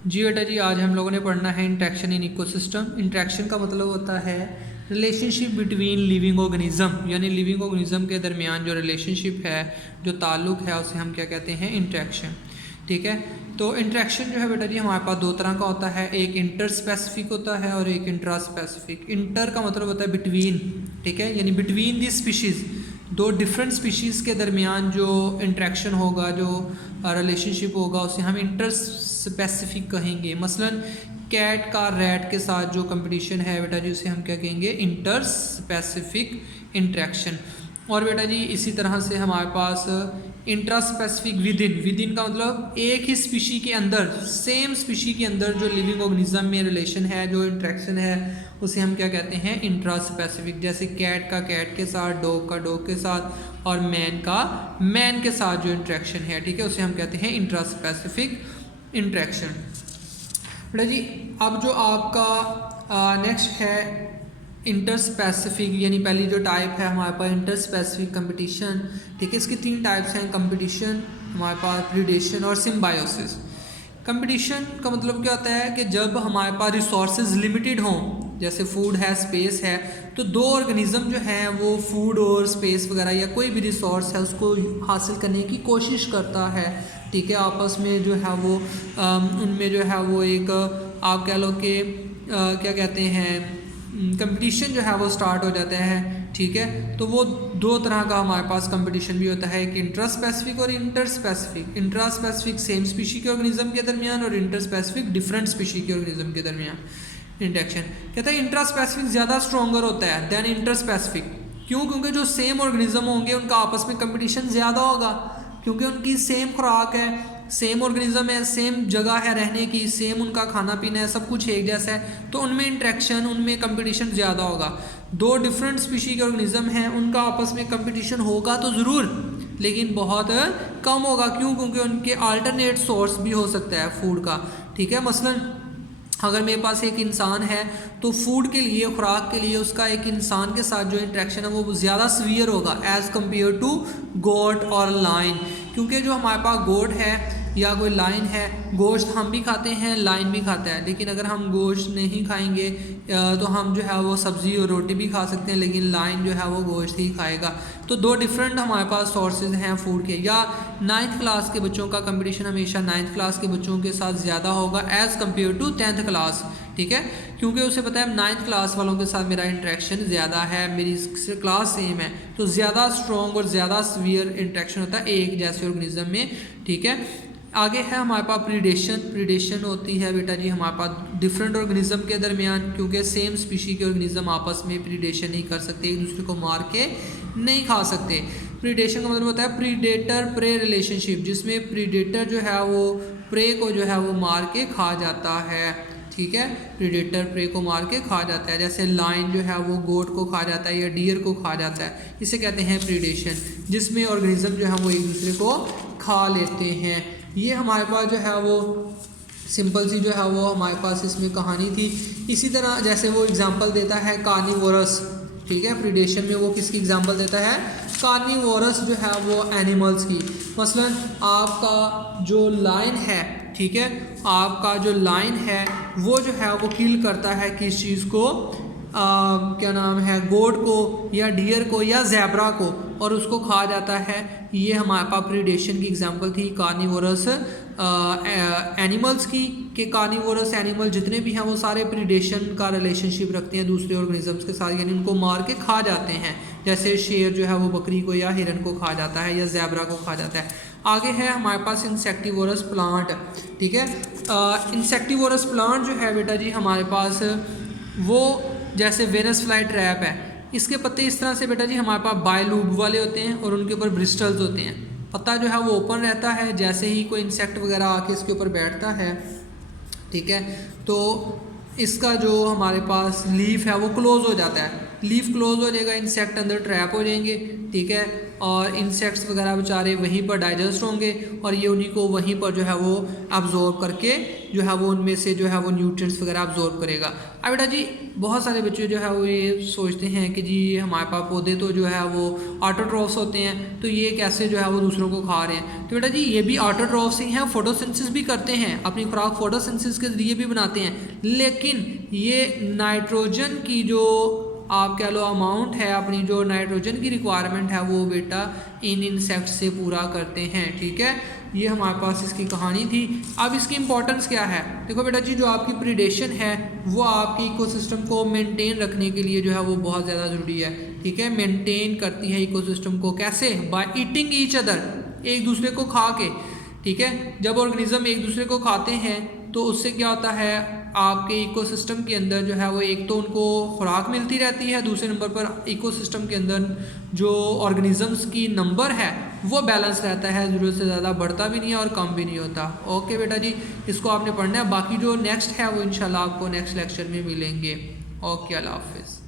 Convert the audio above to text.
जी बेटा जी, आज हम लोगों ने पढ़ना है इंट्रैक्शन इन इकोसिस्टम। इंट्रैक्शन का मतलब होता है रिलेशनशिप बिटवीन लिविंग ऑर्गेनिज्म, यानी लिविंग ऑर्गेनिज्म के दरमियान जो रिलेशनशिप है, जो ताल्लुक़ है, उसे हम क्या कहते हैं, इंट्रैक्शन। ठीक है, तो इंट्रैक्शन जो है बेटा जी हमारे पास दो तरह का होता है, एक इंटर स्पेसिफिक होता है और एक इंट्रा स्पेसिफिक। इंटर का मतलब होता है बिटवीन, ठीक है, यानी बिटवीन दी स्पीशीज़, दो डिफरेंट स्पीशीज़ के दरमियान जो इंट्रैक्शन होगा, जो रिलेशनशिप होगा, उसे हम इंटर स्पेसिफिक कहेंगे। मसलन कैट का रैट के साथ जो कंपटीशन है बेटा जी, उसे हम क्या कहेंगे, इंटर स्पेसिफिक इंट्रैक्शन। और बेटा जी इसी तरह से हमारे पास इंट्रा स्पेसिफिक विद इन का मतलब एक ही स्पीशी के अंदर, सेम स्पीशी के अंदर जो लिविंग ऑर्गेनिज्म में रिलेशन है, जो इंट्रैक्शन है, उसे हम क्या कहते हैं, इंट्रा स्पेसिफिक। जैसे कैट का कैट के साथ, डॉग का डॉग के साथ और मैन का मैन के साथ जो इंट्रैक्शन है, ठीक है, उसे हम कहते हैं इंट्रा स्पेसिफिक इंट्रैक्शन। बेटा जी अब जो आपका नेक्स्ट है इंटर स्पेसिफिक, यानी पहली जो टाइप है हमारे पास इंटर स्पेसिफिक कंपटीशन। ठीक है, इसकी तीन टाइप्स हैं, कंपटीशन, हमारे पास प्रीडेशन और सिम्बायोसिस। कंपटीशन का मतलब क्या होता है कि जब हमारे पास रिसोर्सेज लिमिटेड हों, जैसे फूड है, स्पेस है, तो दो ऑर्गेनिज्म जो हैं वो फूड और स्पेस वगैरह या कोई भी रिसोर्स है उसको हासिल करने की कोशिश करता है। ठीक है, आपस में जो है वो उनमें जो है वो एक आप कह लो कि क्या कहते हैं, कंपटीशन जो है वो स्टार्ट हो जाता है। ठीक है, तो वो दो तरह का हमारे पास कंपटीशन भी होता है, एक इंट्रा स्पेसिफिक और inter specific. Intra specific same species के ऑर्गेनिज्म के दरमियान और इंटर स्पेसिफिक डिफरेंट स्पीशी के ऑर्गेनिज्म के दरमियान इंट्रैक्शन। कहता है इंट्रा स्पेसिफिक ज़्यादा स्ट्रॉन्गर होता है देन इंटर स्पेसिफिक। क्यों? क्योंकि जो सेम ऑर्गेनिज्म होंगे उनका आपस में कंपटीशन ज़्यादा होगा, क्योंकि उनकी सेम खुराक है, सेम ऑर्गेनिज्म है, सेम जगह है रहने की, सेम उनका खाना पीना है, सब कुछ एक जैसा है, तो उनमें इंट्रैक्शन, उनमें कंपटीशन ज़्यादा होगा। दो डिफरेंट स्पीशी के ऑर्गेनिज्म हैं, उनका आपस में कंपटीशन होगा तो ज़रूर, लेकिन बहुत कम होगा। क्यों? क्योंकि उनके अल्टरनेट सोर्स भी हो सकता है फूड का। ठीक है, मसलन अगर मेरे पास एक इंसान है तो फूड के लिए, खुराक के लिए उसका एक इंसान के साथ जो इंट्रैक्शन है वो ज़्यादा सीवियर होगा एज़ कम्पेयर टू गोट और लाइन। क्योंकि जो हमारे पास गोट है या कोई लाइन है, गोश्त हम भी खाते हैं, लाइन भी खाता है, लेकिन अगर हम गोश्त नहीं खाएंगे तो हम जो है वो सब्ज़ी और रोटी भी खा सकते हैं, लेकिन लाइन जो है वो गोश्त ही खाएगा। तो दो डिफरेंट हमारे पास सोर्सेज हैं फूड के। या 9th क्लास के बच्चों का कंपटीशन हमेशा 9th क्लास के बच्चों के साथ ज़्यादा होगा as compare to 10th class. ठीक है, क्योंकि उसे पता है 9th क्लास वालों के साथ मेरा इंट्रैक्शन ज़्यादा है, मेरी क्लास सेम है, तो ज़्यादा स्ट्रॉन्ग और ज़्यादा सीवियर इंट्रैक्शन होता है एक जैसे ऑर्गेनिज्म में। ठीक है, आगे है हमारे पास प्रीडेशन। प्रीडेशन होती है बेटा जी हमारे पास डिफरेंट ऑर्गेनिज्म के दरमियान, क्योंकि सेम स्पीशी के ऑर्गेनिज्म आपस में प्रीडेशन नहीं कर सकते, एक दूसरे को मार के नहीं खा सकते। प्रीडेशन का मतलब होता है प्रीडेटर प्रे रिलेशनशिप, जिसमें प्रीडेटर जो है वो प्रे को जो है वो मार के खा जाता है। ठीक है, प्रीडेटर प्रे को मार के खा जाता है, जैसे लाइन जो है वो गोट को खा जाता है या डियर को खा जाता है, इसे कहते हैं प्रीडेशन, जिसमें ऑर्गेनिज्म जो है वो एक दूसरे को खा लेते हैं। ये हमारे पास जो है वो सिंपल सी जो है वो हमारे पास इसमें कहानी थी। इसी तरह जैसे वो एग्जांपल देता है कार्निवोरस। ठीक है, प्रीडेशन में वो किसकी एग्जांपल देता है, कार्निवोरस जो है वो एनिमल्स की। मसलन आपका जो लाइन है, ठीक है, आपका जो लाइन है वो जो है वो किल करता है किस चीज़ को, क्या नाम है, गोट को या डियर को या ज़ेब्रा को, और उसको खा जाता है। ये हमारे पास प्रीडेशन की एग्जांपल थी कार्निवोरस एनिमल्स की, कि कार्निवोरस एनिमल जितने भी हैं वो सारे प्रीडेशन का रिलेशनशिप रखते हैं दूसरे ऑर्गेनिजम्स के साथ, यानी उनको मार के खा जाते हैं। जैसे शेर जो है वो बकरी को या हिरन को खा जाता है या ज़ेब्रा को खा जाता है। आगे है हमारे पास इंसेक्टिवोरस प्लांट। ठीक है, इंसेक्टिवोरस प्लांट जो है बेटा जी हमारे पास वो जैसे वेनस फ्लाई ट्रैप है, इसके पत्ते इस तरह से बेटा जी हमारे पास बायलूब वाले होते हैं और उनके ऊपर ब्रिस्टल्स होते हैं। पत्ता जो है वो ओपन रहता है, जैसे ही कोई इंसेक्ट वगैरह आके इसके ऊपर बैठता है, ठीक है, तो इसका जो हमारे पास लीफ है वो क्लोज हो जाता है, लीफ क्लोज हो जाएगा, इंसेक्ट अंदर ट्रैप हो जाएंगे। ठीक है, और इंसेक्ट्स वगैरह बेचारे वहीं पर डाइजेस्ट होंगे और ये उन्हीं को वहीं पर जो है वो अब्जॉर्ब करके जो है वो उनमें से जो है वो न्यूट्रिएंट्स वगैरह अब्जॉर्ब करेगा। अब बेटा जी बहुत सारे बच्चे जो है वो ये सोचते हैं कि जी हमारे पास पौधे तो जो है वो ऑटोट्रॉफ्स होते हैं, तो ये कैसे जो है वो दूसरों को खा रहे हैं। तो बेटा जी ये भी ऑटोट्रॉफ्स ही हैं, फोटोसिंथेसिस भी करते हैं, अपनी खुराक फोटोसिंथेसिस के जरिए भी बनाते हैं, लेकिन ये नाइट्रोजन की जो आप कह लो अमाउंट है, अपनी जो नाइट्रोजन की रिक्वायरमेंट है वो बेटा इन इंसेक्ट से पूरा करते हैं। ठीक है, ये हमारे पास इसकी कहानी थी। अब इसकी इंपॉर्टेंस क्या है, देखो बेटा जी जो आपकी प्रीडेशन है वो आपके इकोसिस्टम को मेंटेन रखने के लिए जो है वो बहुत ज़्यादा ज़रूरी है। ठीक है, मेंटेन करती है इकोसिस्टम को कैसे, बाय ईटिंग ईच अदर, एक दूसरे को खा के। ठीक है, जब ऑर्गेनिज्म एक दूसरे को खाते हैं तो उससे क्या होता है, आपके इकोसिस्टम के अंदर जो है वो एक तो उनको खुराक मिलती रहती है, दूसरे नंबर पर इकोसिस्टम के अंदर जो ऑर्गेनिजम्स की नंबर है वो बैलेंस रहता है, ज़रूरत से ज़्यादा बढ़ता भी नहीं है और कम भी नहीं होता। ओके बेटा जी, इसको आपने पढ़ना है, बाकी जो नेक्स्ट है वो इंशाल्लाह आपको नेक्स्ट लेक्चर में मिलेंगे। ओके, अल्लाह हाफिज़।